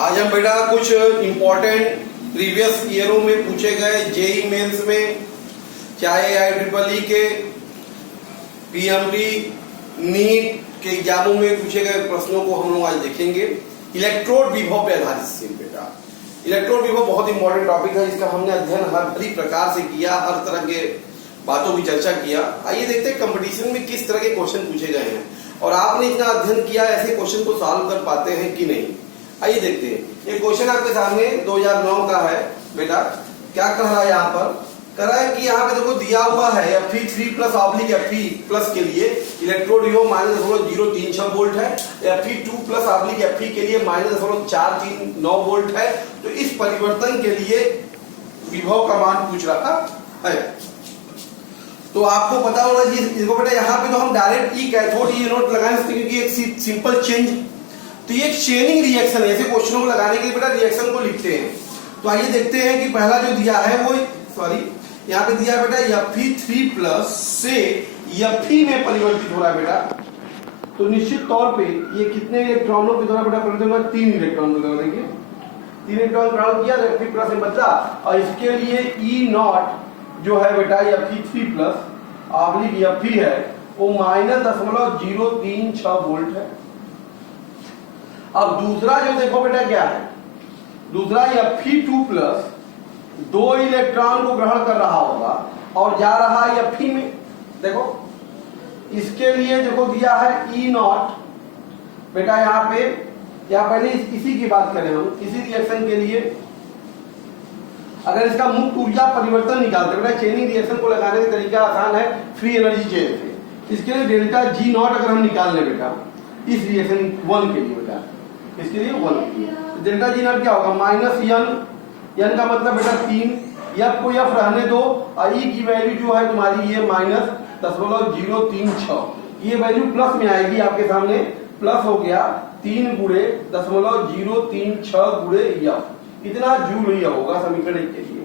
आज हम बेटा कुछ इम्पोर्टेंट प्रीवियस ईयरों में पूछे गए जेई मेंस में, चाहे IEEE के, PMD, नीट के एग्जामों में पूछे गए प्रश्नों को हम लोग आज देखेंगे। इलेक्ट्रोड विभव पे आधारित सेल बेटा। इलेक्ट्रोड विभव बहुत इंपॉर्टेंट टॉपिक है, जिसका हमने अध्ययन हर प्रकार से किया, हर तरह के बातों की चर्चा किया। आइए देखते हैं कंपटीशन में किस तरह के क्वेश्चन पूछे गए हैं और आपने इतना अध्ययन किया, ऐसे क्वेश्चन को सॉल्व कर पाते हैं कि नहीं। आइए देखते हैं। ये क्वेश्चन आपके सामने 2009 का है बेटा। क्या कह रहा है यहाँ पर? कह रहा है कि यहाँ पे देखो दिया हुआ है Fe3 plus oblique Fe plus के लिए इलेक्ट्रोड विभव -036 वोल्ट है, Fe2 प्लस ऑब्लिक Fe के लिए -439 वोल्ट है। तो इस परिवर्तन के लिए विभव का मान पूछ रहा है। तो आपको पता होगा जी, इसको बेटा यहाँ पे तो हम डायरेक्ट ई कैथोड ये नोट लगाए क्योंकि एक सिंपल चेंज, तो ये एक चेनिंग रिएक्शन है। ऐसे क्वेश्चनों को लगाने के लिए बेटा रिएक्शन को लिखते हैं। तो आइए देखते हैं कि पहला जो दिया है वो यहाँ पे दिया है बेटा Fe3 प्लस से Fe में परिवर्तित हो रहा है बेटा। तो निश्चित तौर पे ये कितने इलेक्ट्रॉनों के द्वारा बेटा परिवर्तित होगा? 3 इलेक्ट्रॉन के द्वारा। देखिए 3 इलेक्ट्रॉन ग्रहण किया तो Fe प्लस में बचा, और इसके लिए E0 जो है बेटा Fe3 प्लस ऑब्लिक Fe है वो -036 वोल्ट है। अब दूसरा जो देखो बेटा क्या है, दूसरा Fe2 प्लस 2 इलेक्ट्रॉन को ग्रहण कर रहा होगा और जा रहा है Fe में। देखो इसके लिए देखो दिया है E0 बेटा। यहाँ पे या पहले इसी की बात करें हम, इसी रिएक्शन के लिए अगर इसका मुक्त ऊर्जा परिवर्तन निकालते बेटा, चेनिंग रिएक्शन को लगाने का तरीका आसान है, फ्री एनर्जी चेन से। इसके लिए डेल्टा G0 अगर हम निकाल लें बेटा, इस रिएक्शन 1 के लिए बेटा, इसके लिए 1 के लिए डेल्टा G0 क्या होगा? -n का मतलब बेटा 3, F को F रहने दो, और E की वैल्यू जो है तुम्हारी ये -036, ये वैल्यू प्लस में आएगी आपके सामने, प्लस हो गया 3 गुणे 0.036 गुणे F, इतना जूल ये होगा समीकरण 1 के लिए।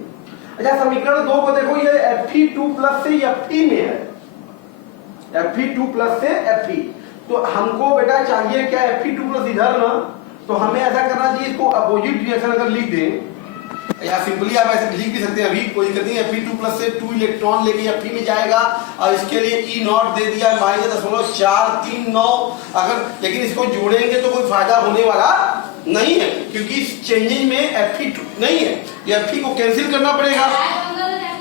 अच्छा समीकरण 2 को देखो, ये Fe2 प्लस से Fe में है, Fe2 प्लस से Fe। तो हमको बेटा चाहिए क्या? Fe2 प्लस इधर ना, तो हमें ऐसा करना चाहिए, इसको अपोजिट रिएक्शन अगर लिख दें, या सिंपली आप ऐसे लिख भी सकते हैं, अभी कोई दिक्कत नहीं है। Fe2 प्लस से 2 इलेक्ट्रॉन लेके Fe में जाएगा, और इसके लिए E0 दे दिया -0.439। अगर लेकिन इसको जोड़ेंगे तो कोई फायदा होने वाला नहीं है, क्योंकि इस चेंजिंग में Fe2 नहीं है, ये Fe को कैंसिल करना पड़ेगा।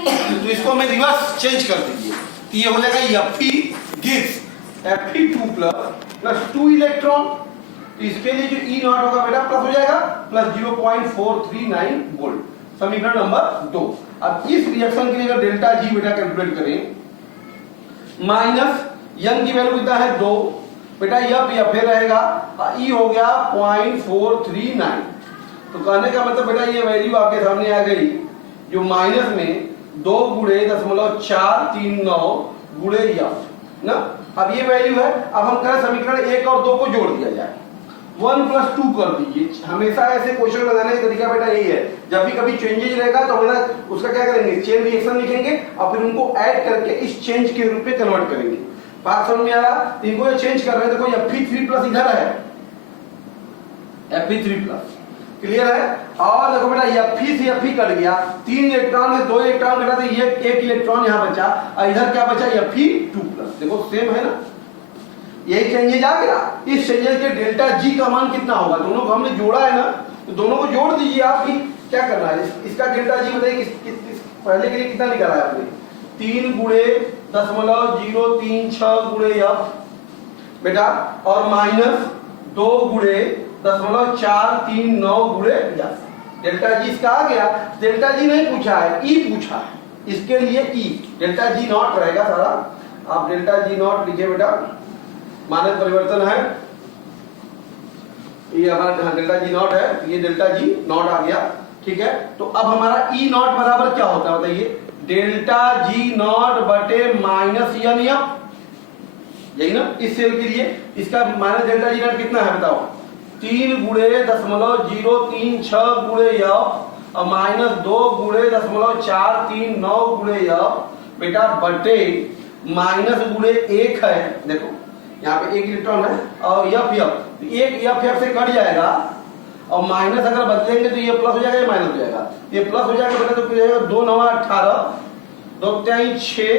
तो इसको हमें रिवर्स चेंज कर दीजिए, तो ये हो जाएगा Fe gives Fe2 plus 2 electron. तो इसके लिए जो E0 होगा बेटा प्लस हो जाएगा, प्लस 0.439 वोल्ट, समीकरण नंबर 2। अब इस रिएक्शन के लिए अगर डेल्टा G बेटा कैलकुलेट करें, माइनस n की वैल्यू कितना है? 2 बेटा, F रहेगा, E हो गया 0.439। तो कहने का मतलब बेटा ये वैल्यू आपके सामने आ गई, जो माइनस में 2 गुणे 0.439 गुणे F ना। अब ये वैल्यू है। अब हम करें समीकरण 1 और 2 को जोड़ दिया जाए, 1 प्लस 2 कर दीजिए। हमेशा ऐसे क्वेश्चन लगाने का तरीका बेटा यही है, जब भी कभी चेंजेज रहेगा तो हम उसका क्या करेंगे? चेन रिएक्शन लिखेंगे और फिर उनको ऐड करके इस चेंज के रूप में कन्वर्ट करेंगे। बात समझ में आ रहा? इनको ये चेंज कर रहे हैं। देखो Fe3 प्लस इधर है, Fe3 प्लस, क्लियर है? और देखो बेटा Fe से Fe कट गया, 3 इलेक्ट्रॉन में 2 इलेक्ट्रॉन कटा, तो ये 1 इलेक्ट्रॉन यहाँ बचा, और इधर क्या बचा? Fe2 plus. देखो सेम है ना, यही चेंजेज आ गया। इस चेंजेज के डेल्टा G का मान कितना होगा? दोनों को हमने जोड़ा है ना, तो दोनों को जोड़ दीजिए आप। ही क्या करना है, इसका डेल्टा G बताइए, पहले के लिए कितना निकाला है आपने? 3 गुणे 0.036 गुणे F बेटा, और माइनस 2 गुणे 0.439 गुणे F। डेल्टा G इसका आ गया। डेल्टा G नहीं पूछा है, E पूछा है, इसके लिए E डेल्टा G0 रहेगा सारा। आप डेल्टा G0 लिखिए बेटा, मानक परिवर्तन है, ये हमारा डेल्टा G0 है, ये डेल्टा G0 आ गया, ठीक है। तो अब हमारा E0 बराबर क्या होता है बताइए? डेल्टा G0 बटे -n F, यही ना इस सेल के लिए। इसका माइनस डेल्टा G0 कितना है बताओ? 3 गुणे 0.036 गुणे F और -2 गुणे 0.439 गुणे F बेटा, बटे माइनस गुणे 1 है। देखो यहाँ पे 1 इलेक्ट्रॉन है और F एक F से कट जाएगा, और माइनस अगर बदलेंगे तो ये प्लस हो जाएगा, ये माइनस हो जाएगा। ये प्लस हो जाएगा बेटा तो फिर 2 9 18, 2 3 6,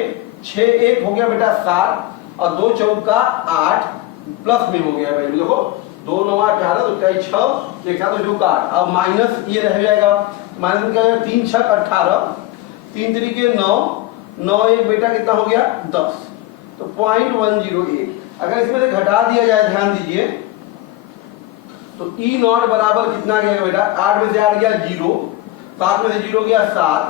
6 1 हो गया बेटा 7 और 2 चौका 8 प्लस में हो गया वैल्यू। देखो 2 9 18, 2 3 6, एक साथ चौका 8 और माइनस ये रह जाएगा, माइनस में क्या है 3 6 18, 3 3 के 9, 9 1 बेटा कितना हो गया 10, तो 0.108। अगर इसमें से घटा दिया जाए, ध्यान दीजिए, तो ई नॉट बराबर कितना गया बेटा, 8 में से 8 गया 0, 7 में से 0 गया 7,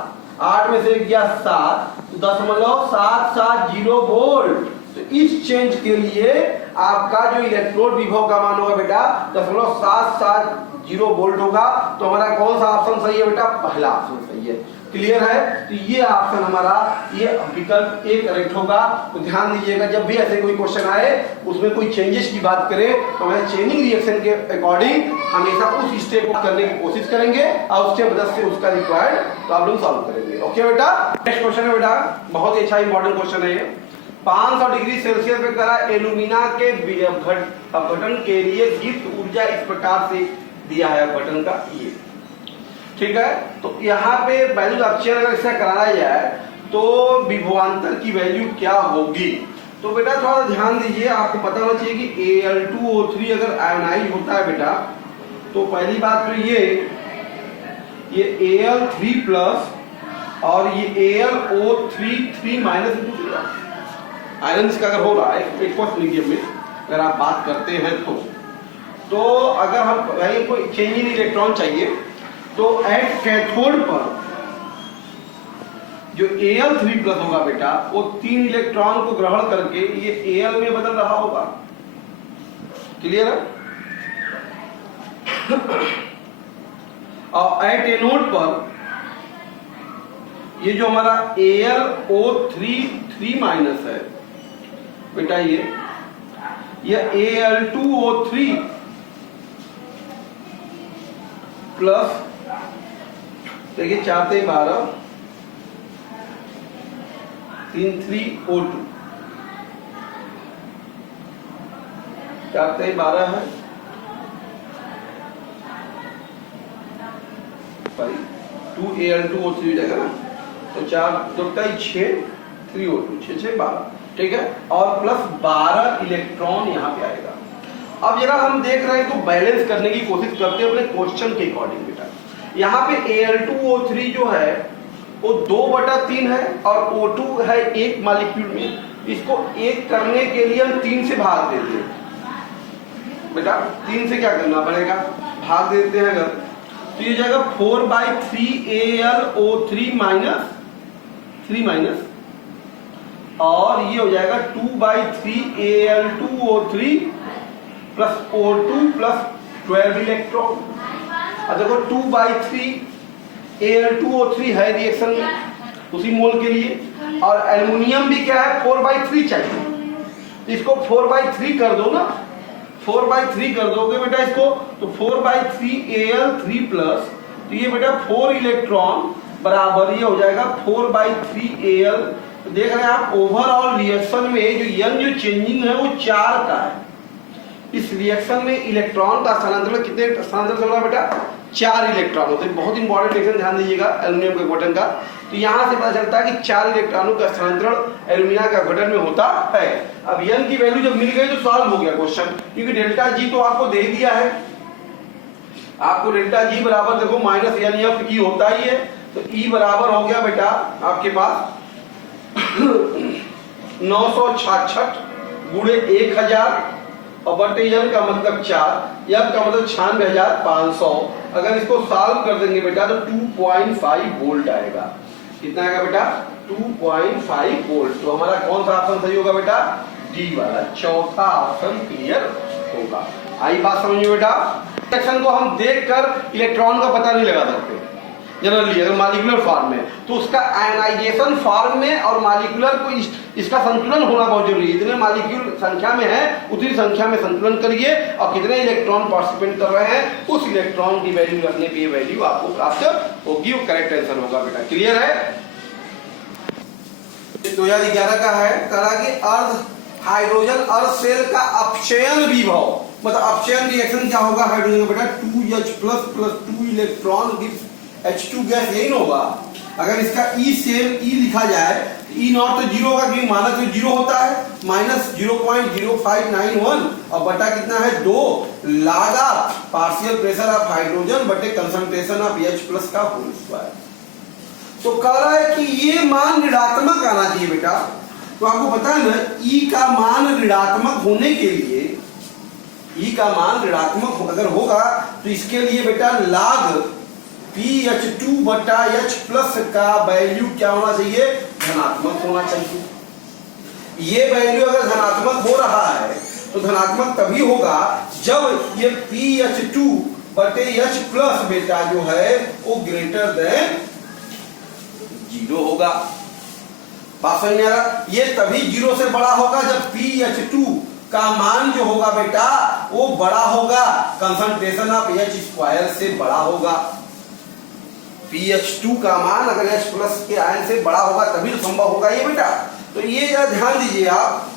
8 में से 1 गया 7, तो 0.770 वोल्ट। तो इस चेंज के लिए आपका जो इलेक्ट्रोड विभव का मान होगा बेटा 0.770 वोल्ट होगा। तो हमारा कौन सा ऑप्शन सही है बेटा, पहला ऑप्शन सही है। क्लियर है? तो ये ऑप्शन हमारा, ये विकल्प ए करेक्ट होगा। तो ध्यान दीजिएगा, जब भी ऐसे कोई क्वेश्चन आए उसमें कोई चेंजेस की बात करें तो हमें चेनिंग रिएक्शन के अकॉर्डिंग हमेशा उस स्टेप को करने की कोशिश करेंगे और उसके मदद से उसका रिक्वायर्ड प्रॉब्लम सॉल्व करेंगे। ओके बेटा, नेक्स्ट क्वेश्चन है बेटा, बहुत ही अच्छा इंपॉर्टेंट क्वेश्चन है ये। 500 डिग्री सेल्सियस पे करा एल्यूमिना के अपघटन के लिए दीप्त ऊर्जा इस प्रकार से दिया है अपघटन का ये, ठीक है। तो यहाँ पे वैल्यू अपचयन अगर इसका कराया जाए तो विभवांतर की वैल्यू क्या होगी। तो बेटा थोड़ा ध्यान दीजिए, आपको पता होना चाहिए कि Al2O3 अगर आयोनाइज होता है बेटा, तो पहली बात तो ये Al3 प्लस और ये AlO3 माइनस आयरन का अगर हो रहा है एक्वस मीडियम में अगर आप बात करते हैं तो अगर हम कहीं कोई चेंज इन इलेक्ट्रॉन चाहिए तो एट कैथोड पर जो Al3 प्लस होगा बेटा वो 3 इलेक्ट्रॉन को ग्रहण करके ये Al में बदल रहा होगा। क्लियर है? और एट एनोड पर ये जो हमारा AlO3 माइनस है बेटा, ये Al2O3 प्लस, देखिए 4 3 12, 3 3O2, 4 3 12 है, 2Al2O3 हो जाएगा ना, तो 4 2 6 3O2, 6 6 12, ठीक है। और प्लस 12 इलेक्ट्रॉन यहाँ पे आएगा। अब जरा हम देख रहे हैं तो बैलेंस करने की कोशिश करते हैं अपने क्वेश्चन के अकॉर्डिंग बेटा। यहाँ पे Al2O3 जो है वो 2/3 है और O2 है एक मॉलिक्यूल में। इसको एक करने के लिए हम 3 से भाग देते हैं बेटा। 3 से क्या करना पड़ेगा, भाग देते हैं अगर, तो ये जाएगा 4/3 AlO3 माइनस 3 माइनस, और ये हो जाएगा 2/3 Al2O3 plus O2 plus 12 electron. अब देखो 2/3 Al2O3 है रिएक्शन में उसी मोल के लिए, और एल्युमिनियम भी क्या है 4/3 चाहिए। इसको 4/3 कर दो ना, 4/3 कर दोगे बेटा इसको, तो 4/3 Al3 प्लस, तो ये बेटा 4 इलेक्ट्रॉन बराबर ये हो जाएगा 4/3 Al। तो देख रहे हैं आप ओवरऑल रिएक्शन में जो यंग जो चेंजिंग है वो 4 का है। इस रिएक्शन में इलेक्ट्रॉन का स्थानांतरण कितने स्थानांतरण होगा बेटा, 4 इलेक्ट्रॉन होते हैं। बहुत इंपॉर्टेंट रिएक्शन, ध्यान दीजिएगा एल्युमिनियम के गठन का। तो यहाँ से पता चलता है कि 4 इलेक्ट्रॉनों का स्थानांतरण एल्युमिना का गठन में होता है। अब यन की वैल्यू जब मिल गई तो सॉल्व हो गया क्वेश्चन, क्योंकि डेल्टा जी तो आपको दे दिया है। आपको डेल्टा जी बराबर देखो माइनस NF ई होता ही है, तो ई बराबर हो गया बेटा आपके पास 966 गुणे 1000 और बटे यन का मतलब 4, यन का मतलब 96,500। अगर इसको सॉल्व कर देंगे बेटा तो 2.5 वोल्ट आएगा। कितना आएगा बेटा, 2.5 वोल्ट। तो हमारा कौन सा ऑप्शन सही होगा बेटा, डी वाला, चौथा ऑप्शन क्लियर होगा। आई बात समझ में बेटा। रिएक्शन को हम देखकर इलेक्ट्रॉन का पता नहीं लगा सकते जनरली, अगर मॉलिक्यूलर फॉर्म में, तो उसका आयनाइजेशन फॉर्म में और मॉलिक्यूलर को इसका संतुलन होना बहुत जरूरी है। जितने मॉलिक्यूल संख्या में है उतनी संख्या में संतुलन करिए, और कितने इलेक्ट्रॉन पार्टिसिपेट कर रहे हैं उस इलेक्ट्रॉन की वैल्यू रखने पे वैल्यू आपको प्राप्त होगी, वो करेक्ट आंसर होगा बेटा। क्लियर है? 2011 का है, करा कि अर्ध हाइड्रोजन अर्ध सेल का अपचयन विभव मतलब अपचयन रिएक्शन क्या होगा हाइड्रोजन का बेटा 2H plus plus 2 electron gives H2 gas, यही ना होगा। अगर इसका E सेम E लिखा जाए E नॉट तो जीरो होगा क्योंकि माइनस तो जीरो होता है, माइनस 0.0591 और बटा कितना है 2 लागा पार्शियल प्रेशर ऑफ हाइड्रोजन बटे कंसंट्रेशन ऑफ H प्लस का होल स्क्वायर। तो कह रहा है कि ये मान ऋणात्मक आना चाहिए बेटा। तो आपको पता है ना E का मान ऋणात्मक होने के लिए, E का मान ऋणात्मक अगर होगा तो इसके लिए बेटा log PH2 बटा H प्लस का वैल्यू क्या होना चाहिए, धनात्मक होना चाहिए। ये वैल्यू अगर धनात्मक हो रहा है तो धनात्मक तभी होगा जब ये PH2 बटे H प्लस बेटा जो है वो ग्रेटर देन 0 होगा। बात समझ में आ रहा? ये तभी 0 से बड़ा होगा जब PH2 का मान जो होगा बेटा वो बड़ा होगा कंसंट्रेशन ऑफ H स्क्वायर से बड़ा होगा। PH2 का मान अगर H प्लस के आयन से बड़ा होगा तभी तो संभव होगा ये बेटा। तो ये जरा ध्यान दीजिए आप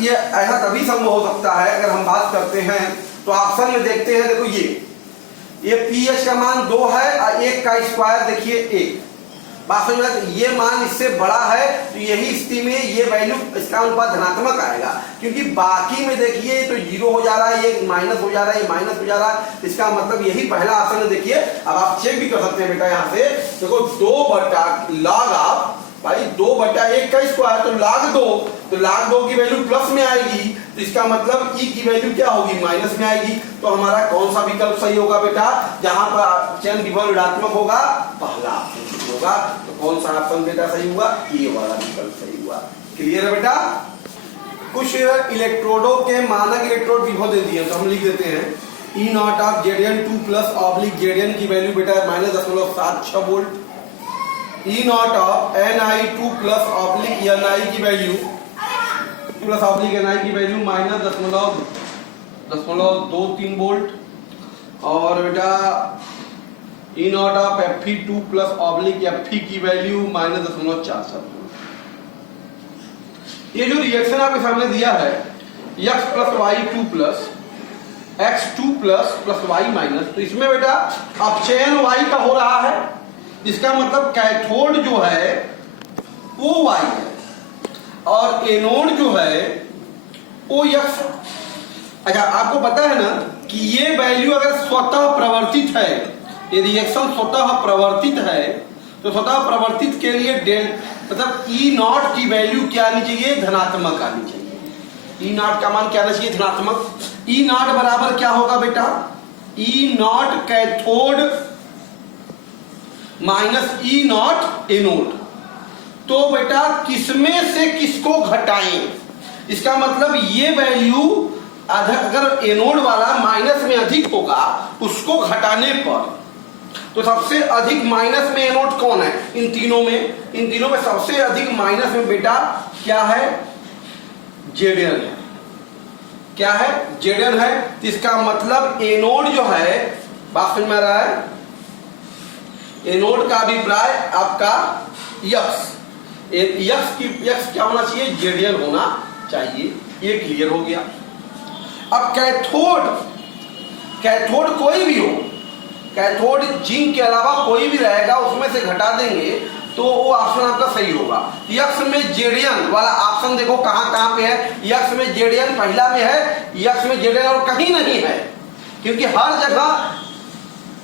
ये ऐसा तभी संभव हो सकता है अगर हम बात करते हैं तो ऑप्शन में देखते हैं, देखो ये pH का मान 2 है और 1 का स्क्वायर देखिए 1, बात समझ में, ये मान इससे बड़ा है तो यही स्थिति में ये वैल्यू इसका अनुपात धनात्मक आएगा, क्योंकि बाकी में देखिए तो 0 हो जा रहा है, ये माइनस हो जा रहा है, ये माइनस हो जा रहा है। इसका मतलब यही पहला ऑप्शन है। देखिए अब आप चेक भी कर सकते हैं बेटा, यहाँ से देखो 2 बटा लॉग आप भाई 2 बटा 1 का स्क्वायर तो log 2 की वैल्यू प्लस में आएगी, तो इसका मतलब E की वैल्यू क्या होगी, माइनस में आएगी। तो हमारा कौन सा विकल्प सही होगा बेटा, जहां पर अपचयन विभव ऋणात्मक होगा पहला ऑप्शन सही होगा। तो कौन सा ऑप्शन बेटा सही हुआ, ये वाला विकल्प सही हुआ। क्लियर है बेटा? कुछ इलेक्ट्रोडों के मानक इलेक्ट्रोड विभव दे दिए तो हम लिख देते हैं E not of Zn2 plus oblique Zn की वैल्यू बेटा -0.76 volt. E not of Ni2 plus oblique Ni की वैल्यू प्लस ऑब्लिक Ni की वैल्यू -0.23 वोल्ट। और बेटा E not of Fe2 plus oblique Fe की वैल्यू -0.47 वोल्ट। ये जो reaction आपके सामने दिया है x plus y2 plus x2 plus y minus, तो इसमें बेटा अपचयन y का हो रहा है, इसका मतलब कैथोड जो है वो y है और एनोड जो है वो x। अच्छा आपको पता है ना कि ये वैल्यू अगर स्वतः प्रवर्तित है, ये रिएक्शन स्वतः प्रवर्तित है, तो स्वतः प्रवर्तित के लिए मतलब E नॉट की वैल्यू क्या आनी चाहिए, धनात्मक आनी चाहिए। E नॉट का मान क्या आना चाहिए, धनात्मक। E नॉट बराबर क्या होगा बेटा, E naught cathode minus E not anode. तो बेटा किसमें से किसको घटाएं, इसका मतलब ये वैल्यू अगर एनोड वाला माइनस में अधिक होगा उसको घटाने पर, तो सबसे अधिक माइनस में एनोड कौन है इन तीनों में सबसे अधिक माइनस में बेटा क्या है, Zn है। क्या है, Zn है। तो इसका मतलब एनोड जो है, बात समझ में आ रहा है, एनोड का अभिप्राय आपका यक्स क्या होना चाहिए, Zn होना चाहिए। ये क्लियर हो गया। अब कैथोड कोई भी हो, कैथोड जिंक के अलावा कोई भी रहेगा उसमें से घटा देंगे तो वो ऑप्शन आपका सही होगा। यक्स में Zn वाला ऑप्शन देखो कहां पे है, यक्स में Zn पहला में है, यक्स में Zn और कहीं नहीं है, क्योंकि हर जगह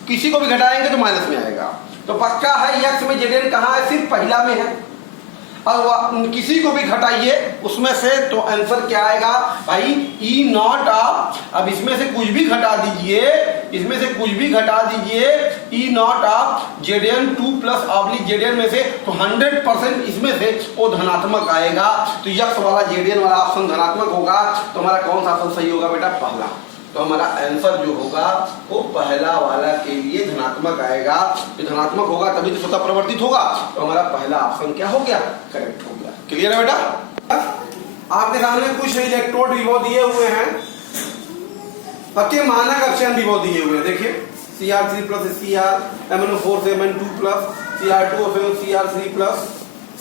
किसी को भी घटाएंगे तो माइनस में आएगा। तो पक्का है यक्स में Zn कहां है, सिर्फ पहला में है। और किसी को भी घटाइए उसमें से तो आंसर क्या आएगा भाई, E नॉट ऑफ, अब इसमें से कुछ भी घटा दीजिए, E not of Zn2 plus oblique Zn में से तो 100% इसमें से वो धनात्मक आएगा। तो यक्स वाला Zn वाला ऑप्शन धनात्मक होगा। तो हमारा कौन सा ऑप्शन सही होगा बेटा, पहला। तो हमारा आंसर जो होगा वो पहला वाला के लिए धनात्मक आएगा। तो धनात्मक होगा तभी तो स्वतः प्रवर्तित होगा। तो हमारा पहला ऑप्शन क्या हो गया, करेक्ट हो गया। क्लियर है बेटा? आपके सामने कुछ इलेक्ट्रोड विभव दिए हुए हैं, पक्के मानक अपचयन विभव दिए हुए हैं। देखिए Cr3 प्लस Cr MnO4 से Mn2 प्लस Cr2 से Cr3 प्लस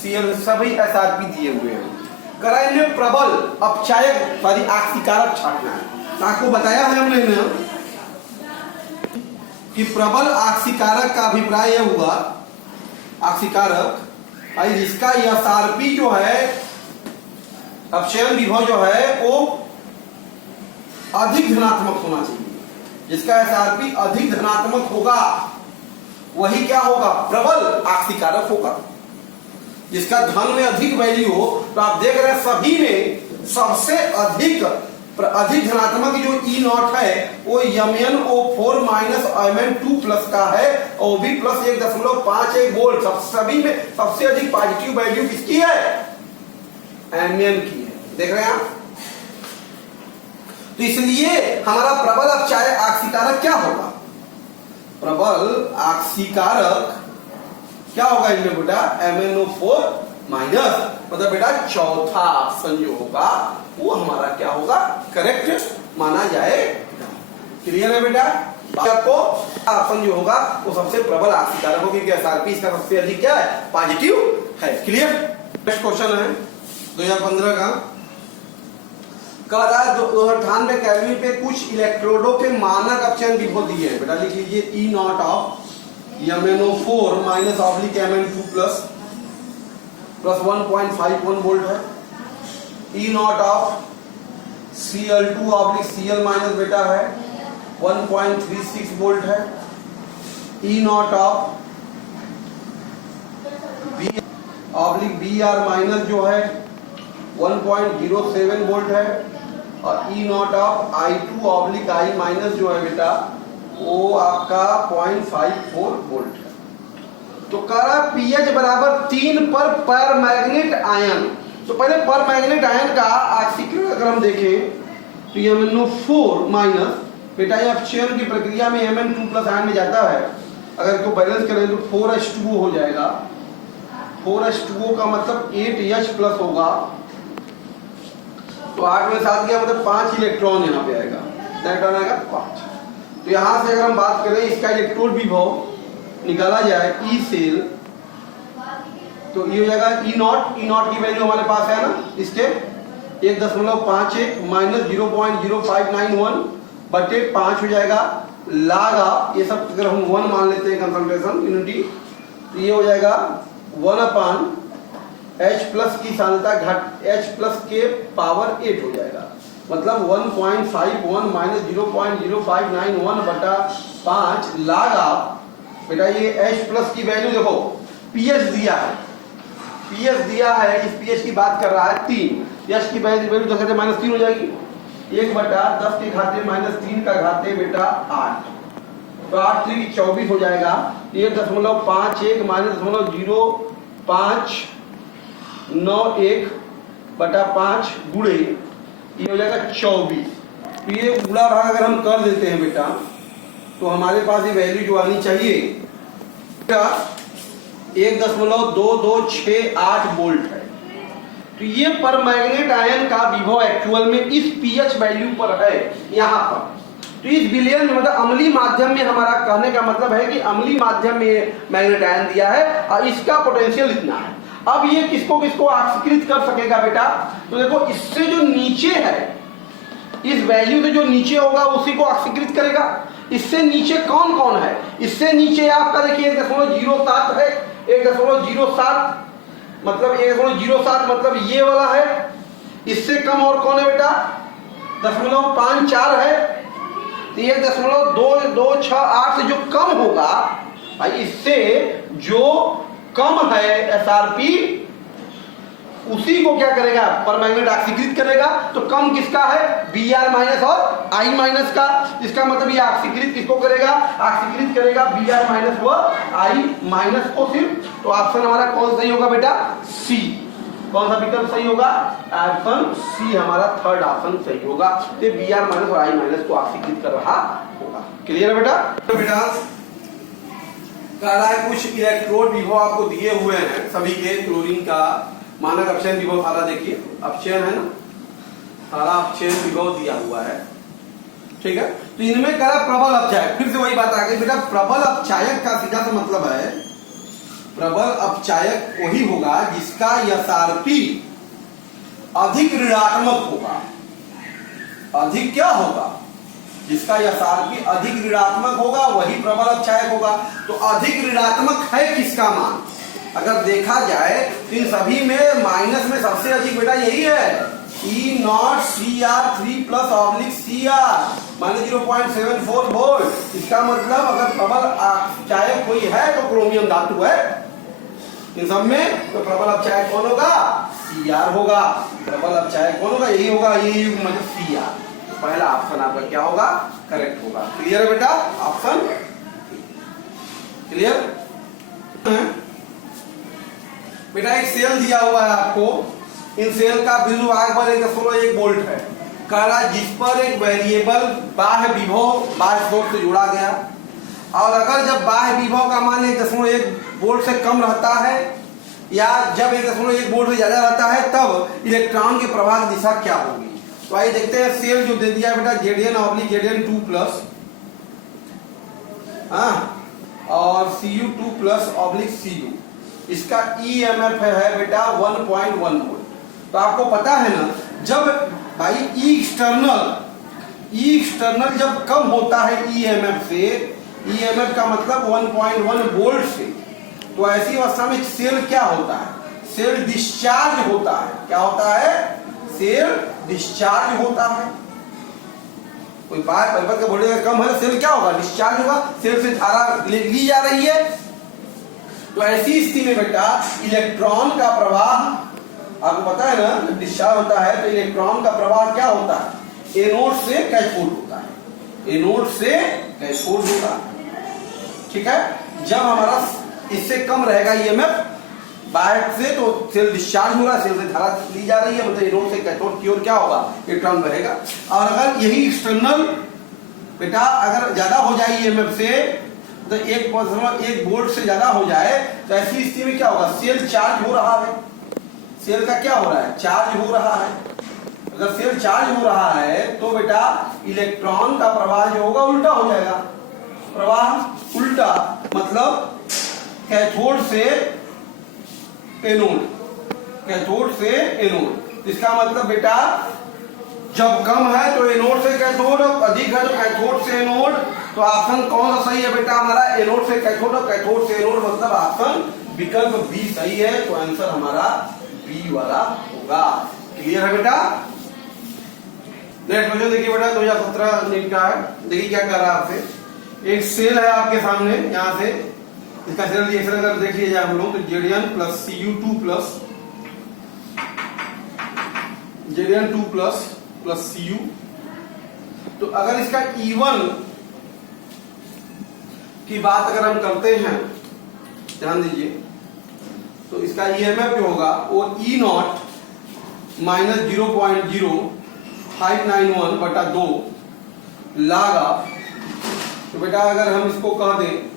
Cl, सभी SrP दिए हुए हैं। करा इनमें प्रबल अपचायक ऑक्सीकारक छाटना है। आपको बताया है हमने ना कि प्रबल आक्सीकारक का अभिप्राय यह हुआ, आक्सीकारक भाई जिसका एसआरपी जो है अपचयन विभव जो है वो अधिक धनात्मक होना चाहिए। जिसका एसआरपी अधिक धनात्मक होगा वही क्या होगा, प्रबल आक्सीकारक होगा। जिसका धन में अधिक वैल्यू हो, तो आप देख रहे हैं सभी में सबसे अधिक धनात्मक जो E0 है वो MnO4 माइनस Mn2 प्लस का है और वो भी प्लस 1.51 वोल्ट। सभी में सबसे अधिक पॉजिटिव वैल्यू किसकी है, Mn की है। देख रहे हैं आप। तो इसलिए हमारा प्रबल अपचायक आक्सीकारक क्या होगा, प्रबल आक्सीकारक क्या होगा इनमें बेटा, MnO4 माइनस, मतलब बेटा चौथा ऑप्शन जो होगा वो हमारा क्या होगा, करेक्ट माना जाएगा। क्लियर है बेटा। आपको ऑप्शन जो होगा वो सबसे प्रबल आक्सीकारक होगी, एसआरपी इसका सबसे अधिक क्या है, पॉजिटिव है। क्लियर। नेक्स्ट क्वेश्चन है 2015 का, कह रहा है 298 केल्विन पे कुछ इलेक्ट्रोडों के मानक अपचयन विभव दिए हैं। बेटा लिख लीजिए E0 of MnO4 minus oblique Mn2 plus 1.51 volt है। E0 of Cl2 oblique Cl minus बेटा है 1.36 वोल्ट है। E0 of B oblique Br minus जो है 1.07 वोल्ट है। और E0 of I2 oblique I minus जो है बेटा वो आपका 0.54 वोल्ट है। तो कह रहा पीएच बराबर 3 पर मैग्नेट आयन। तो पहले पर मैग्नेट आयन का ऑक्सीकरण अगर हम देखें तो MnO4 माइनस बेटा ये अपचयन की प्रक्रिया में Mn2 प्लस आयन में जाता है। अगर इसको बैलेंस करें तो 4H2O हो जाएगा। 4H2O का मतलब 8H प्लस होगा। तो 8 में 7 गया मतलब 5 इलेक्ट्रॉन यहाँ पे आएगा, इलेक्ट्रॉन आएगा 5। तो यहां से अगर हम बात करें इसका इलेक्ट्रोड विभव निकाला जाए ई सेल, तो ये हो जाएगा E0 की वैल्यू हमारे पास है ना, इसके 1.51 माइनस 0.0591 बटे 5 हो जाएगा। लागा ये सब अगर हम 1 मान लेते हैं कंसंट्रेशन यूनिटी, तो ये हो जाएगा 1/H प्लस की सांद्रता घट H प्लस के पावर 8 हो जाएगा। मतलब 1.51 माइनस 0.0591 बटा 5 लागा बेटा ये H प्लस की वैल्यू देखो पीएच दिया है, पीएच दिया है, इस पीएच की बात कर रहा है 3। H की वैल्यू 10 घाते -3 हो जाएगी। 1 बटा 10 के घाते -3 का घाते बेटा 8, तो 8 3 24 हो जाएगा। 1.51 माइनस 0.0591 बटा 5 गुणे ये हो जाएगा 24। तो ये गुणा भाग अगर हम कर देते हैं बेटा तो हमारे पास ये वैल्यू जो आनी चाहिए 1.2268 वोल्ट है। तो ये पर मैग्नेट आयन का विभव एक्चुअल में इस पीएच वैल्यू पर है यहाँ पर। तो इस विलयन में मतलब अम्लीय माध्यम में हमारा कहने का मतलब है कि अम्लीय माध्यम में मैग्नेट आयन दिया है और इसका पोटेंशियल इतना है। अब ये किसको किसको ऑक्सीकृत कर सकेगा बेटा, तो देखो इससे जो नीचे है, इस वैल्यू से जो नीचे होगा उसी को ऑक्सीकृत करेगा। इससे नीचे कौन कौन है, इससे नीचे आपका देखिए 1.07 है, 1.07 मतलब 1.07 मतलब ये वाला है। इससे कम और कौन है बेटा 0.54 है। तो 1.2268 से जो कम होगा भाई, इससे जो कम है एसआरपी उसी को क्या करेगा, परमैग्नेट ऑक्सीकृत करेगा। तो कम किसका है, Br माइनस और I माइनस का। इसका मतलब ये ऑक्सीकृत किसको करेगा, ऑक्सीकृत करेगा Br माइनस व I माइनस को सिर्फ। तो ऑप्शन हमारा कौन सही होगा बेटा, सी। कौन सा विकल्प सही होगा, ऑप्शन सी हमारा थर्ड ऑप्शन सही होगा। तो Br माइनस और I माइनस को ऑक्सीकृत कर रहा होगा। क्लियर है बेटा। तो बेटा कह रहा है कुछ इलेक्ट्रोड विभव आपको दिए हुए हैं सभी के। क्लोरीन का मानक अपचयन विभव सारा देखिए, अपचयन है ना, सारा अपचयन विभव दिया हुआ है, ठीक है। तो इनमें कह रहा प्रबल अपचायक, फिर से वही बात आ गई बेटा, प्रबल अपचायक का सीधा सा मतलब है प्रबल अपचायक वही होगा जिसका एसआरपी अधिक ऋणात्मक होगा। अधिक क्या होगा, जिसका यह सारकी अधिक ऋणात्मक होगा वही प्रबल अपचायक होगा। तो अधिक ऋणात्मक है किसका मान, अगर देखा जाए तो इन सभी में माइनस में सबसे अधिक बेटा यही है, E not Cr3 plus oblique Cr माने 0.74 वोल्ट। इसका मतलब अगर प्रबल अपचायक कोई है तो क्रोमियम धातु है इन सब में, तो प्रबल अपचायक कौन होगा, Cr होगा। प्रबल अपचायक कौन होगा, यही होगा, यही मतलब Cr। तो पहला ऑप्शन आपका क्या होगा, करेक्ट होगा। क्लियर है बेटा, ऑप्शन क्लियर है बेटा। एक सेल दिया हुआ है आपको, इन सेल का बिंदु आग पर 1.1 वोल्ट है, कह रहा जिस पर एक वेरिएबल बाह्य विभव बाह्य स्रोत से जोड़ा गया, और अगर जब बाह्य विभव का मान 1.1 वोल्ट से कम रहता है या जब 1.1 वोल्ट से ज्यादा रहता है तब इलेक्ट्रॉन की प्रवाह दिशा क्या होगी। तो आइए देखते हैं, सेल जो दे दिया है बेटा Zn/Zn2 प्लस और Cu2+/Cu, इसका EMF है बेटा 1.1 वोल्ट। तो आपको पता है ना, जब भाई ई एक्सटर्नल जब कम होता है EMF से, EMF का मतलब 1.1 वोल्ट से, तो ऐसी अवस्था में सेल क्या होता है, सेल डिस्चार्ज होता है। क्या होता है, सेल डिस्चार्ज होता है। कोई बात परिपथ का वोल्टेज कम है, सेल क्या होगा, डिस्चार्ज होगा, सेल से धारा ली जा रही है। तो ऐसी स्थिति में बेटा इलेक्ट्रॉन का प्रवाह, आपको पता है ना, जब डिस्चार्ज होता है तो इलेक्ट्रॉन का प्रवाह क्या होता है, एनोड से कैथोड होता है, एनोड से कैथोड होता है। ठीक है, जब हमारा इससे कम रहेगा EMF बाहर से, तो सेल डिस्चार्ज हो रहा है, सेल से धारा ली जा रही है, मतलब एनोड से कैथोड की ओर क्या होगा, इलेक्ट्रॉन बहेगा। और अगर यही एक्सटर्नल बेटा अगर ज्यादा हो जाए EMF से, तो 1 वोल्ट से ज्यादा हो जाए, तो ऐसी स्थिति में क्या होगा, सेल चार्ज हो रहा है, सेल का क्या हो रहा है, चार्ज हो रहा है। अगर सेल चार्ज हो रहा है तो बेटा इलेक्ट्रॉन का प्रवाह जो होगा उल्टा हो जाएगा, प्रवाह उल्टा, मतलब कैथोड से एनोड, कैथोड से एनोड। इसका मतलब बेटा जब कम है तो एनोड से कैथोड, अधिक है तो कैथोड से एनोड। तो ऑप्शन कौन सा सही है बेटा हमारा, एनोड से कैथोड और कैथोड से एनोड, मतलब ऑप्शन विकल्प बी सही है। तो आंसर हमारा बी वाला होगा। क्लियर है बेटा। नेक्स्ट क्वेश्चन देखिए बेटा, 2017 नीट का है। देखिए क्या कर रहा है आपसे, एक सेल है आपके सामने, यहाँ से इसका सेल रिएक्शन अगर देख लिया जाए हम लोग, तो Zn plus Cu2 plus Cu। तो अगर इसका E1 की बात अगर हम करते हैं, ध्यान दीजिए, तो इसका EMF जो होगा वो E नॉट माइनस 0.0591 बटा 2 log ऑफ। तो बेटा अगर हम इसको कह दें,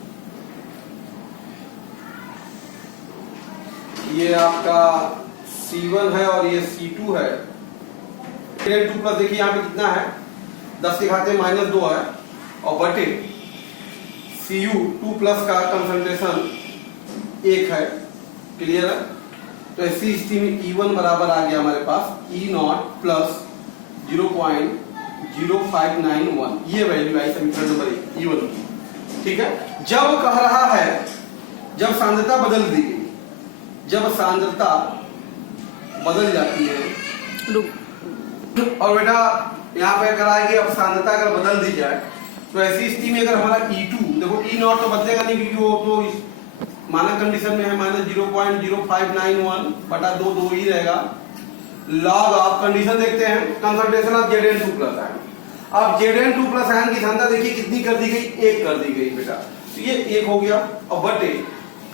ये आपका C1 है और ये C2 है, 2 प्लस देखिए यहाँ पे कितना है, 10 के घाते -2 है, और बटे Cu2 प्लस का कंसंट्रेशन 1 है। क्लियर है। तो ऐसी स्थिति में E1 बराबर आ गया हमारे पास E नॉट प्लस 0.0591, ये वैल्यू आई समीकरण नंबर 1 E1 की। ठीक है, जब कह रहा है जब सांद्रता बदल दी गई, जब सांद्रता बदल जाती है, और बेटा यहाँ पे अगर आएगी, अब सांद्रता अगर बदल दी जाए, तो ऐसी स्थिति में अगर हमारा E2, देखो E नॉट तो बदलेगा नहीं क्योंकि वो तो मानक कंडीशन में है, माइनस 0.0591 बटा 2 ही रहेगा, लॉग ऑफ कंडीशन देखते हैं, concentration of Zn2 plus ion. अब Zn2 प्लस आयन की सांद्रता देखिए कितनी कर दी गई, 1 कर दी गई बेटा, तो ये 1 हो गया। और बटे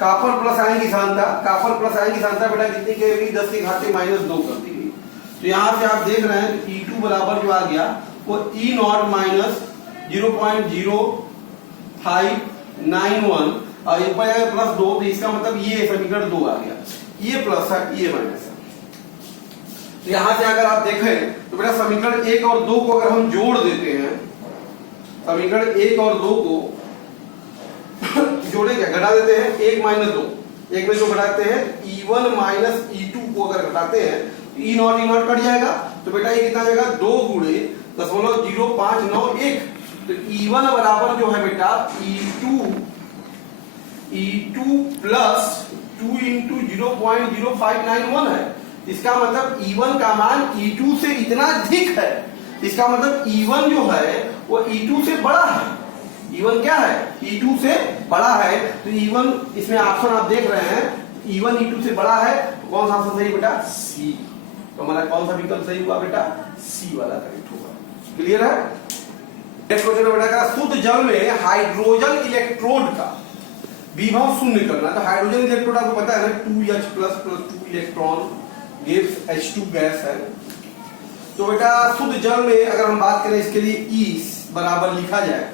कॉपर प्लस आयन की सांद्रता, कॉपर प्लस आयन की सांद्रता बेटा कितनी की गई, 10 के घाते -2 कर दी गई। तो यहाँ से आप देख रहे हैं E2 बराबर जो आ गया वो E नॉट माइनस 0.0591 और एक पर प्लस 2, तो इसका मतलब ये समीकरण 2 आ गया, ये प्लस है ये माइनस है। तो यहां से अगर आप देखें तो बेटा समीकरण 1 और 2 को अगर हम जोड़ देते हैं, समीकरण 1 और 2 को जोड़े क्या, घटा देते हैं, 1 माइनस 2, एक में जो घटाते हैं E1 माइनस E2 को अगर घटाते हैं, E नॉट कट जाएगा, तो बेटा ये कितना जाएगा, 2 गुणे 0.0591। तो E1 बराबर जो है बेटा E2 प्लस 2 इंटू 0.0591 है। इसका मतलब E1 का मान E2 से इतना अधिक है। इसका मतलब E1 जो है वो E2 से बड़ा है। E1 क्या है? E2 से बड़ा है। तो E1 इसमें ऑप्शन आप देख रहे हैं, E1 E2 से बड़ा है। कौन सा आंसर सही बेटा? सी। तो हमारा कौन सा विकल्प सही हुआ बेटा? सी वाला करेक्ट होगा। क्लियर है? नेक्स्ट क्वेश्चन बेटा का, शुद्ध जल में हाइड्रोजन इलेक्ट्रोड का विभव शून्य करना। तो हाइड्रोजन इलेक्ट्रोड आपको पता है ना, 2H plus 2 electron gives H2 gas है। तो बेटा शुद्ध जल में अगर हम बात करें इसके लिए E बराबर लिखा जाए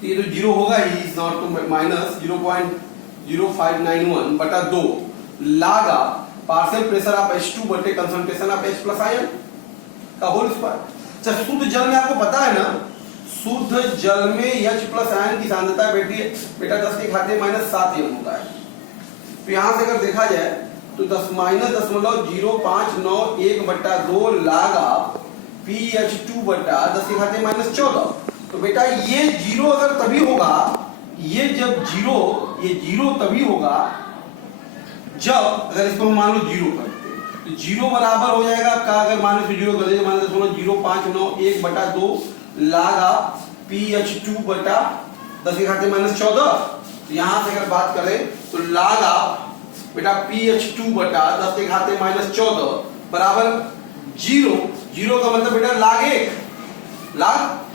तो ये तो 0 होगा, E is not to minus 0.0591 बटा 2 लागा पार्शियल प्रेशर ऑफ H2 बटे concentration of H plus ion का होल स्क्वायर। अच्छा, शुद्ध जल में आपको पता है ना, शुद्ध जल में H प्लस आयन की सांद्रता बेटा 10 के घाते -7 m होता है। तो यहां से अगर देखा जाए तो 10-0.0591 बटा 2 लागा PH2 बटा 10 के घाते -14। तो बेटा ये जीरो अगर तभी होगा, ये जीरो तभी होगा जब अगर इसको मान लो जीरो करते तो जीरो बराबर हो जाएगा आपका, अगर मान लो जीरो कर देंगे, मान लो 0.0591 बटा 2 लागा PH2 बटा 10 के घाते -14। तो यहां से अगर बात करें तो लागा बेटा PH2 बटा 10 के घाते -14 बराबर जीरो का मतलब बेटा लाग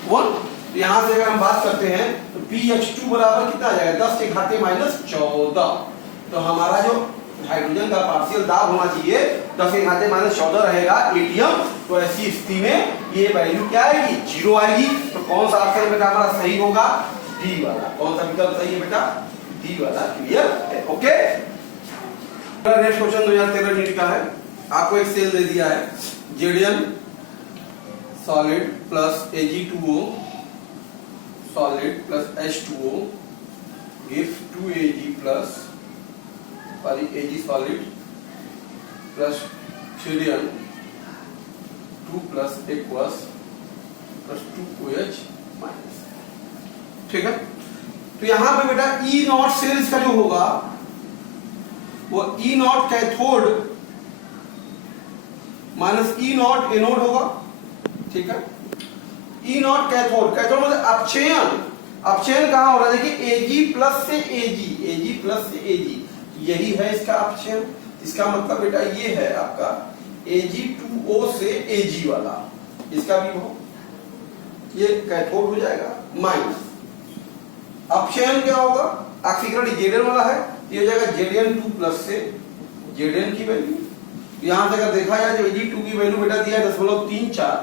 1। तो यहां से अगर हम बात करते हैं तो PH2 बराबर कितना आ जाएगा? 10 के घाते -14। तो हमारा जो हाइड्रोजन का पार्शियल दाब होना चाहिए 10 के घाते -14 रहेगा एटीएम। तो ऐसी स्थिति में ये वैल्यू क्या आएगी? 0 आएगी। तो कौन सा ऑप्शन बेटा हमारा सही होगा? डी वाला। कौन सा विकल्प सही है बेटा? डी वाला। क्लियर है? ओके। नेक्स्ट क्वेश्चन 2013 नीट का है। आपको एक सेल दे दिया है, जेडियन solid plus Ag2O solid plus H2O gives 2Ag plus Ag solid plus Helium 2 plus aqueous plus 2OH minus। ठीक है? तो यहां पे बेटा E नॉट सेल इसका जो होगा वो E naught cathode minus E not anode होगा। ठीक है? E नॉट कैथोड मतलब अपचयन कहां हो रहा है? देखिए Ag प्लस से Ag यही है इसका अपचयन। इसका मतलब बेटा ये है आपका Ag2O से Ag वाला, इसका भी हो, ये कैथोड हो जाएगा। माइनस अपचयन क्या होगा? ऑक्सीकरण Zn वाला है, ये हो जाएगा Zn2 प्लस से Zn की वैल्यू। यहां से अगर देखा जाए तो Ag2 की वैल्यू बेटा दिया है 0.34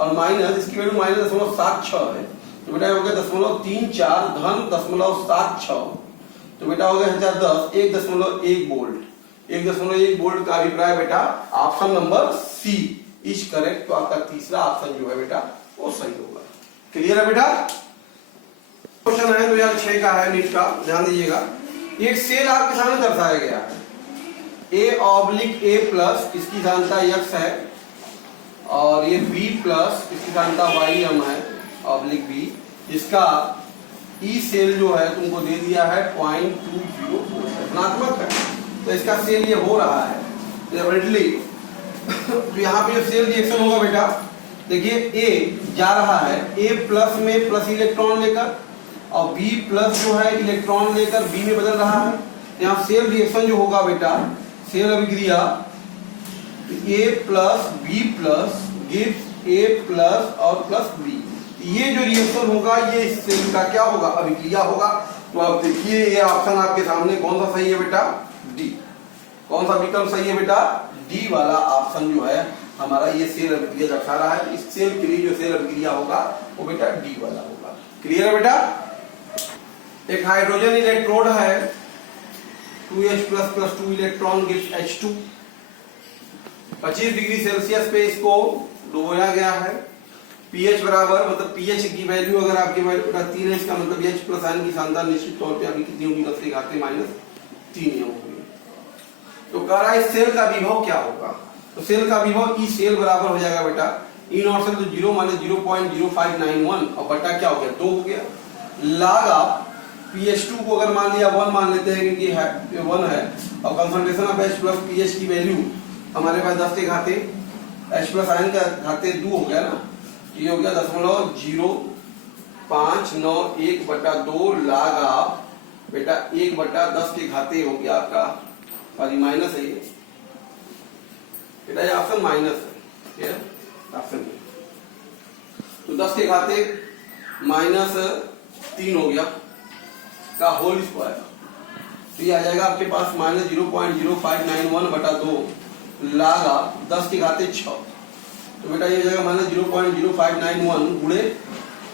और माइनस इसकी वैल्यू -0.76 है। तो बेटा हो गया 0.34 धन 0.76। तो बेटा हो गया 1010 1.1 वोल्ट। 1.1 वोल्ट का अभिप्राय बेटा option number C is correct. तो आपका तीसरा ऑप्शन जो है बेटा वो सही होगा। क्लियर है बेटा? क्वेश्चन है 2006 का है नीट का, ध्यान दीजिएगा। एक सेल आपके सामने दर्शाया गया है, A/A इसकी सांद्रता x है और ये B प्लस इसकी सांद्रता Ym है (B), इसका E सेल जो है तुमको दे दिया है 0.204 धनात्मक है। तो इसका सेल ये हो रहा है डेफिनेटली। तो यहाँ पे जो सेल रिएक्शन होगा बेटा, देखिए A जा रहा है A प्लस में प्लस इलेक्ट्रॉन लेकर और B प्लस जो है इलेक्ट्रॉन लेकर B में बदल रहा है। यहाँ सेल रिएक्शन जो होगा बेटा, सेल अभिक्रिया A plus B plus gives A plus और प्लस B। ये जो रिएक्शन होगा ये इस सेल का क्या होगा? अभिक्रिया होगा। तो आप देखिए ये ऑप्शन आपके सामने कौन सा सही है बेटा? डी। कौन सा विकल्प सही है बेटा? डी वाला ऑप्शन जो है हमारा ये सेल अभिक्रिया दर्शा रहा है। इस सेल के लिए जो सेल अभिक्रिया होगा वो बेटा डी वाला होगा। क्लियर है बेटा? एक हाइड्रोजन इलेक्ट्रोड है 2H plus 2 electron gives H2। 25 degree Celsius पे इसको डुबोया गया है। pH बराबर मतलब pH की वैल्यू अगर आपकी वैल्यू 3 है, इसका मतलब H प्लस आयन की सांद्रता निश्चित तौर पे अभी कितनी होगी? 10 के घाते -3 होगी। तो कह रहा है सेल का विभव क्या होगा? तो सेल का विभव E सेल बराबर हो जाएगा बेटा ई नॉट सेल तो 0 माइनस 0.0591 और बटा क्या हो गया 2 हो गया। log ऑफ pH2 को अगर मान लिया 1 मान लेते हैं क्योंकि है 1 है और concentration of H plus pH की वैल्यू हमारे पास 10 के घाते H प्लस आयन का घाते 2 हो गया ना, ये हो गया 0.0591 बटा 2 log ऑफ बेटा 1 बटा 10 के घाते हो गया आपका, सॉरी माइनस है ये बेटा, ये ऑप्शन माइनस है, ऑप्शन तो 10 के घाते -3 हो गया का होल स्क्वायर, तो ये आ जाएगा आपके पास -0.0591 बटा 2 log ऑफ 10 के घाते 6, तो बेटा ये हो जाएगा -0.0591 गुणे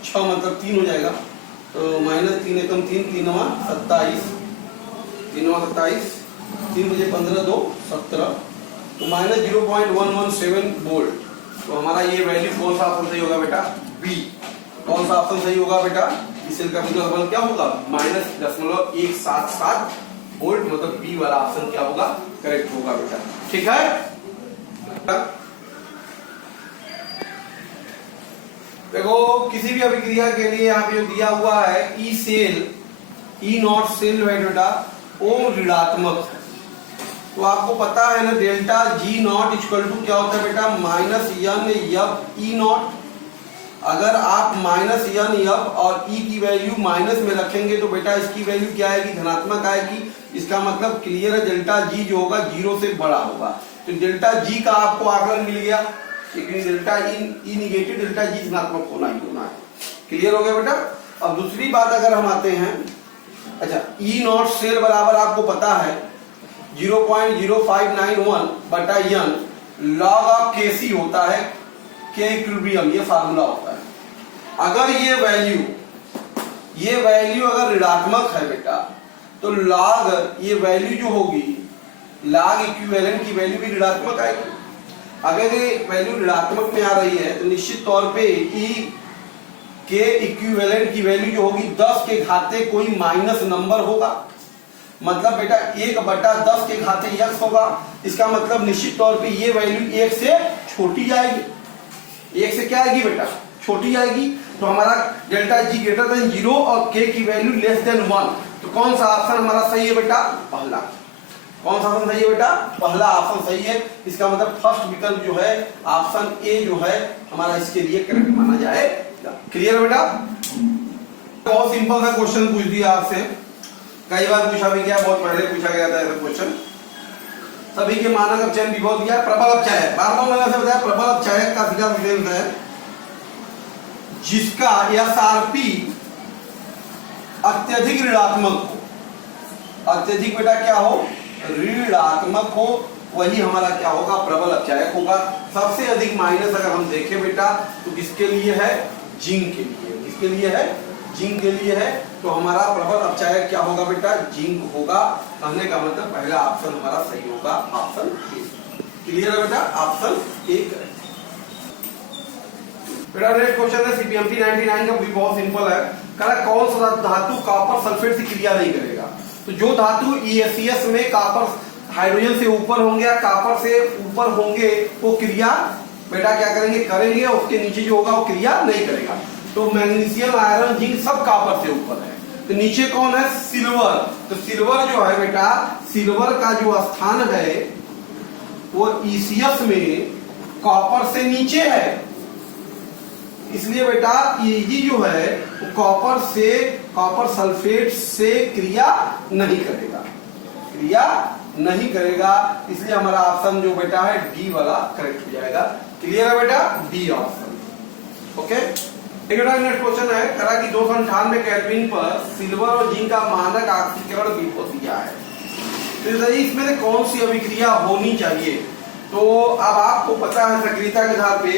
6 मतलब 3 हो जाएगा, तो -3 एकम 3 3 9 27 3 9 27 3 बजे 15 2 17, तो -0.117 वोल्ट। तो हमारा ये वैल्यू कौन सा ऑप्शन सही होगा बेटा? बी। कौन सा ऑप्शन सही होगा बेटा? इस सेल का विद्युत क्या होगा? -0.177 वोल्ट, मतलब बी वाला ऑप्शन क्या होगा? करेक्ट होगा बेटा। ठीक है, देखो किसी भी अभिक्रिया के लिए यहाँ पे जो दिया हुआ है E cell, E naught cell बेटा वो ऋणात्मक है, तो आपको पता है ना delta G naught equal to क्या होता है बेटा? -n/f E not. अगर आप -n/f और ई की वैल्यू माइनस में रखेंगे तो बेटा इसकी वैल्यू क्या आएगी? धनात्मक आएगी। इसका मतलब क्लियर है डेल्टा जी जो होगा 0 से बड़ा होगा, तो डेल्टा जी का आपको आकलन मिल गया, लेकिन delta E negative delta G धनात्मक होना ही होना है। क्लियर हो गया बेटा? अब दूसरी बात अगर हम आते हैं, अच्छा ई नॉट सेल बराबर आपको पता है 0.0591 बटा n log ऑफ Kc होता है, K इक्विलिब्रियम, ये फार्मूला होता है। अगर ये वैल्यू अगर ऋणात्मक है बेटा तो log ये वैल्यू जो होगी log इक्विवेलेंट की वैल्यू भी ऋणात्मक आएगी। अगर ये वैल्यू ऋणात्मक में आ रही है तो निश्चित तौर पे ई के इक्विवेलेंट की वैल्यू जो होगी 10 के घाते कोई माइनस नंबर होगा, मतलब बेटा 1 बटा 10 के घाते x होगा। इसका मतलब निश्चित तौर पे ये वैल्यू 1 से छोटी जाएगी, 1 से क्या आएगी बेटा? छोटी आएगी। तो हमारा डेल्टा जी ग्रेटर देन 0 और k की वैल्यू लेस देन 1, तो कौन सा ऑप्शन हमारा सही है बेटा? पहला। कौन सा ऑप्शन सही है बेटा? पहला ऑप्शन सही है। इसका मतलब फर्स्ट विकल्प जो है ऑप्शन ए जो है हमारा इसके लिए करेक्ट माना जाएगा। क्लियर बेटा? बहुत सिंपल सा क्वेश्चन पूछ दिया आपसे, कई बार पूछा भी गया, बहुत पहले पूछा गया था ऐसा क्वेश्चन। सभी के मानक अपचयन विभव दिया, प्रबल अपचयक, बार-बार मैंने ऐसे बताया प्रबल अपचयक का सीधा विशेष है जिसका एसआरपी अत्यधिक ऋणात्मक हो, अत्यधिक बेटा क्या हो? ऋणात्मक हो, वही हमारा क्या होगा? प्रबल अपचयक होगा। सबसे अधिक माइनस अगर हम देखें बेटा तो किसके लिए है? जिंक के लिए। किसके लिए है? जिंक के लिए है। तो हमारा प्रबल अपचयक क्या होगा बेटा? जिंक होगा। कहने का मतलब पहला ऑप्शन हमारा सही होगा, ऑप्शन ए। क्लियर है बेटा? Option A correct. बेटा नेक्स्ट क्वेश्चन है सीपीएमटी 99 का, भी बहुत सिंपल है। कहा कौन सा धातु कॉपर सल्फेट से क्रिया नहीं करेगा? तो जो धातु ECS में कॉपर हाइड्रोजन से ऊपर होंगे या कॉपर से ऊपर होंगे वो क्रिया बेटा क्या करेंगे? करेंगे। उसके नीचे जो होगा वो क्रिया नहीं करेगा। तो मैग्नीशियम, आयरन, जिंक सब कॉपर से ऊपर है, तो नीचे कौन है? सिल्वर। तो सिल्वर जो है बेटा, सिल्वर का जो स्थान है वो ECS में कॉपर से नीचे है, इसलिए बेटा Eg जो है कॉपर सल्फेट से क्रिया नहीं करेगा, क्रिया नहीं करेगा। इसलिए हमारा ऑप्शन जो बेटा है डी वाला करेक्ट हो जाएगा। क्लियर है बेटा? D option. Okay, next question है करा कि 298 केल्विन पर सिल्वर और जिंक का मानक ऑक्सीकरण विभव दिया है, तो इसमें से कौन सी अभिक्रिया होनी चाहिए? तो अब आपको पता है सक्रियता के आधार पे,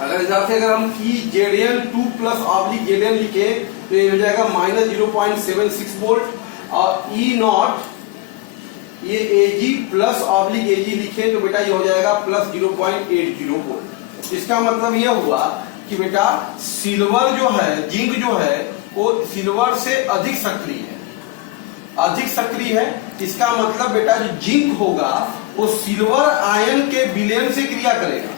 अगर अगर हम Zn2 प्लस ऑब्लिक Zn लिखे तो ये हो जाएगा -0.76 वोल्ट, और E नॉट ये Ag प्लस ऑब्लिक Ag लिखे तो बेटा ये हो जाएगा +0.80 वोल्ट। इसका मतलब ये हुआ कि बेटा सिल्वर जो है, जिंक जो है वो सिल्वर से अधिक सक्रिय है, अधिक सक्रिय है। इसका मतलब बेटा जो जिंक होगा वो सिल्वर आयन के विलयन से क्रिया करेगा,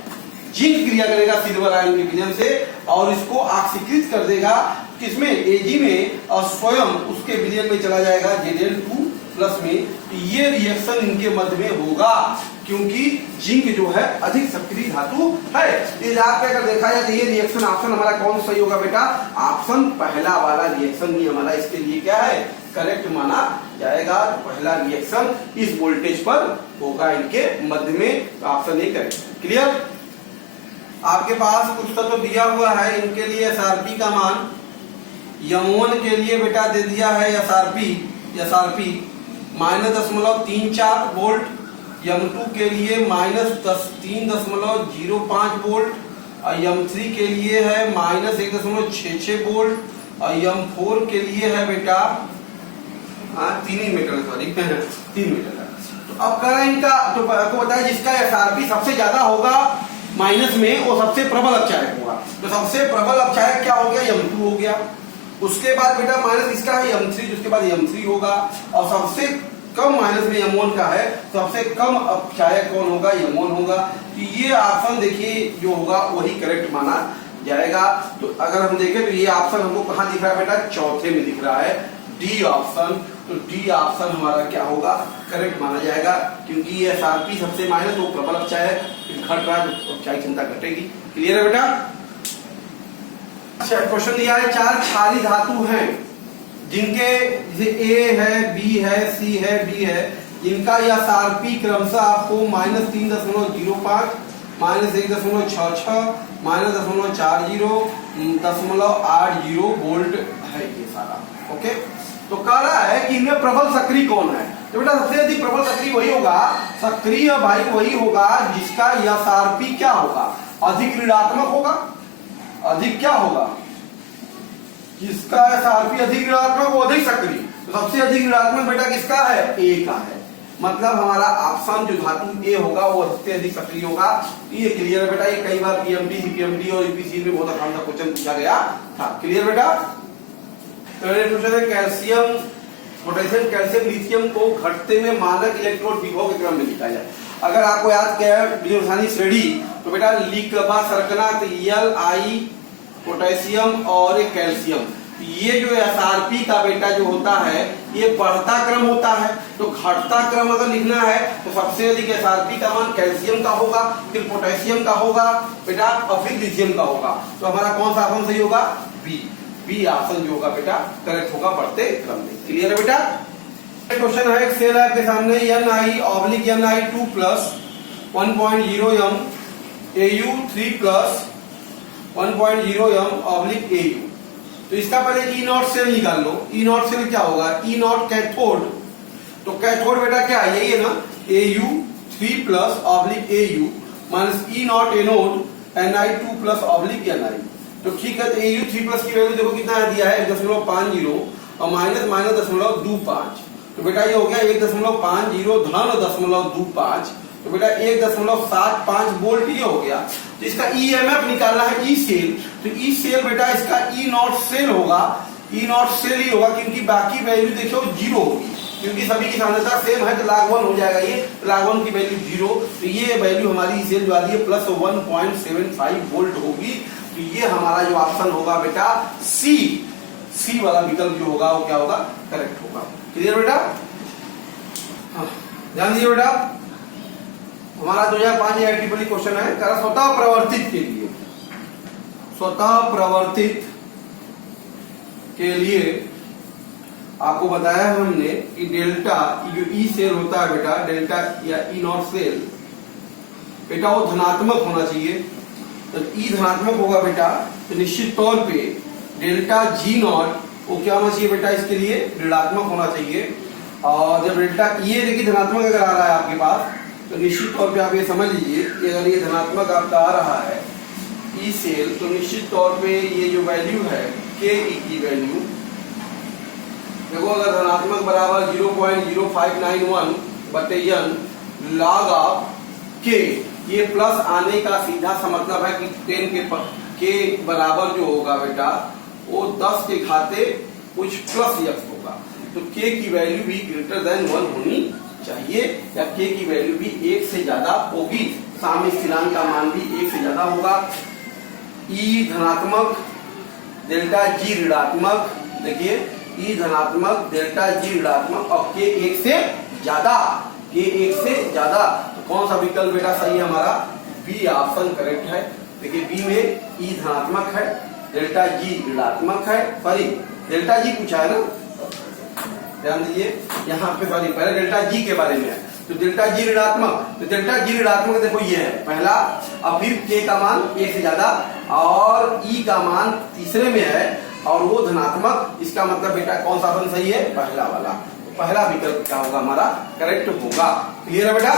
जिंक क्रिया करेगा सिल्वर आयन के विलयन से और इसको ऑक्सीकृत कर देगा किसमें, Ag में, और स्वयं उसके विलयन में चला जाएगा Zn2 प्लस में। ये रिएक्शन इनके मध्य में होगा क्योंकि जिंक जो है अधिक सक्रिय धातु है। इस पे अगर देखा जाए तो ये रिएक्शन ऑप्शन हमारा कौन सही होगा बेटा, ऑप्शन पहला वाला रिएक्शन ही हमारा इसके लिए क्या है, करेक्ट माना जाएगा। पहला रिएक्शन इस वोल्टेज पर होगा इनके मध्य में, तो ऑप्शन ए करेक्ट। क्लियर। आपके पास कुछ तो दिया हुआ है इनके लिए एसआरपी का मान, M1 के लिए बेटा दे दिया है एसआरपी -0.34 वोल्ट, M2 के लिए -3.05 वोल्ट, और M3 के लिए है -1.66 वोल्ट, और M4 के लिए है बेटा 3 मीटर, सॉरी 3 मीटर। तो अब करें इनका, तो आपको बताया जिसका एसआरपी सबसे ज्यादा होगा माइनस में वो सबसे प्रबल अपचायक होगा। तो सबसे प्रबल अपचायक क्या हो गया, M2 हो गया। उसके बाद बेटा माइनस इसका है M3, जिसके बाद M3 होगा, और सबसे कम माइनस में M1 का है, सबसे कम अपचायक कौन होगा, M1 होगा। तो ये ऑप्शन देखिए जो होगा वही करेक्ट माना जाएगा। तो अगर हम देखें तो ये ऑप्शन हमको कहाँ दिख रहा है बेटा, चौथे में दिख रहा है, डी ऑप्शन। तो डी ऑप्शन हमारा क्या होगा, करेक्ट माना जाएगा क्योंकि ये एसआरपी सबसे माइनस वो प्रबल अपचायक घट रहा है, अपचायक क्षमता घटेगी। क्लियर है बेटा। अच्छा क्वेश्चन दिया है, 4 क्षारीय धातु हैं जिनके जैसे ए है, बी है, सी है, डी है, जिनका यह एसआरपी क्रमशः आपको -3.05, -1.66, -0.40, 0.80 वोल्ट है ये सारा। ओके, तो कह रहा है कि इनमें प्रबल सक्रिय कौन है। तो बेटा सबसे अधिक प्रबल सक्रिय वही होगा, सक्रिय भाई वही होगा जिसका यह एसआरपी क्या होगा, अधिक ऋणात्मक होगा। अधिक क्या होगा, जिसका एसआरपी अधिक ऋणात्मक वो अधिक सक्रिय। तो सबसे अधिक ऋणात्मक बेटा किसका है, ए का है। मतलब हमारा ऑप्शन जो धातु ए होगा वो सबसे अधिक सक्रिय होगा। ये क्लियर है बेटा, ये कई बार पीएमटी, सीपीएमटी और यूपीसी में बहुत आसान सा क्वेश्चन पूछा गया था। क्लियर बेटा। क्वेश्चन है कैल्शियम, पोटेशियम, कैल्शियम, लिथियम को घटते में मानक इलेक्ट्रोड विभव के क्रम में लिखा जाए। अगर आपको याद किया है श्रेणी, तो बेटा लिखबा सरकना एल आई पोटेशियम और एक कैल्शियम। ये जो एसआरपी का बेटा जो होता है ये बढ़ता क्रम होता है। तो घटता क्रम अगर लिखना है तो सबसे अधिक एसआरपी का मान कैल्शियम का होगा, फिर पोटेशियम का होगा बेटा, और फिर लिथियम का होगा। तो हमारा कौन सा ऑप्शन सही होगा, बी ऑप्शन जो होगा बेटा करेक्ट होगा बढ़ते क्रम में। क्लियर है बेटा। क्वेश्चन है, एक सेल है आपके सामने Ni/Ni2 plus 1.0 m Au 3 plus 1.0 m Au। तो इसका पहले E नॉट सेल निकाल लो। E नॉट सेल क्या होगा, E नॉट कैथोड। तो कैथोड बेटा क्या है, यही है ना, Au 3 plus Au minus E not anode Ni2 plus Ni। तो ठीक है, तो Au 3 प्लस की वैल्यू देखो कितना दिया है, 1.50 और माइनस -0.25। तो बेटा ये हो गया 1.50 धन 0.25। तो बेटा 1.75 वोल्ट ये हो गया। तो इसका ईएमएफ निकालना है, ई सेल। तो ई सेल बेटा इसका ई नॉट सेल होगा, ई नॉट सेल ही होगा क्योंकि बाकी वैल्यू देखो 0 होगी, क्योंकि सभी की सांद्रता सेम है तो log 1 हो जाएगा। ये log 1 की वैल्यू 0, तो ये वैल्यू हमारी ई सेल जो आ रही है प्लस 1.75 वोल्ट होगी। तो ये हमारा जो ऑप्शन होगा बेटा सी वाला विकल्प जो होगा वो क्या होगा, करेक्ट होगा। क्लियर बेटा। ध्यान दीजिए बेटा, हमारा 2005 IIT क्वेश्चन है, स्वतः प्रवर्तित के लिए, स्वतः प्रवर्तित के लिए आपको बताया है हमने कि डेल्टा जो ई सेल होता है बेटा, डेल्टा या ई नॉट सेल बेटा वो धनात्मक होना चाहिए। तो ई धनात्मक होगा बेटा, तो निश्चित तौर पे डेल्टा जी नॉट वो क्या होना चाहिए बेटा, इसके लिए ऋणात्मक होना चाहिए। और जब डेल्टा ये देखिए धनात्मक अगर आ रहा है आपके पास, तो निश्चित तौर पे आप ये समझ लीजिए कि अगर ये धनात्मक आपका आ रहा है ई सेल, तो निश्चित तौर पे ये जो वैल्यू है के ई की वैल्यू देखो, अगर धनात्मक बराबर 0.0591 बटे n log ऑफ के, ये प्लस आने का सीधा सा मतलब है कि 10 के बराबर जो होगा बेटा वो 10 के घाते कुछ प्लस x होगा। तो k की वैल्यू भी ग्रेटर देन 1 होनी चाहिए, या k की वैल्यू भी 1 से ज्यादा होगी। सामयिक स्थिरांक का मान भी 1 से ज्यादा होगा। ई धनात्मक डेल्टा जी ऋणात्मक, देखिए ई धनात्मक डेल्टा जी ऋणात्मक और के 1 से ज्यादा, के 1 से ज्यादा। तो कौन सा विकल्प बेटा सही है हमारा? बी ऑप्शन करेक्ट है। देखिए बी में ई धनात्मक है, डेल्टा जी ऋणात्मक है, सॉरी डेल्टा जी पूछा है ना, ध्यान दीजिए यहाँ पे, सॉरी पहले डेल्टा जी के बारे में है, तो डेल्टा जी ऋणात्मक, तो डेल्टा जी ऋणात्मक देखो ये है पहला, और फिर के का मान 1 से ज्यादा और ई का मान तीसरे में है और वो धनात्मक, इसका मतलब बेटा कौन सा ऑप्शन सही है? पहला वाला। पहला विकल्प क्या होगा हमारा? करेक्ट होगा। क्लियर है बेटा?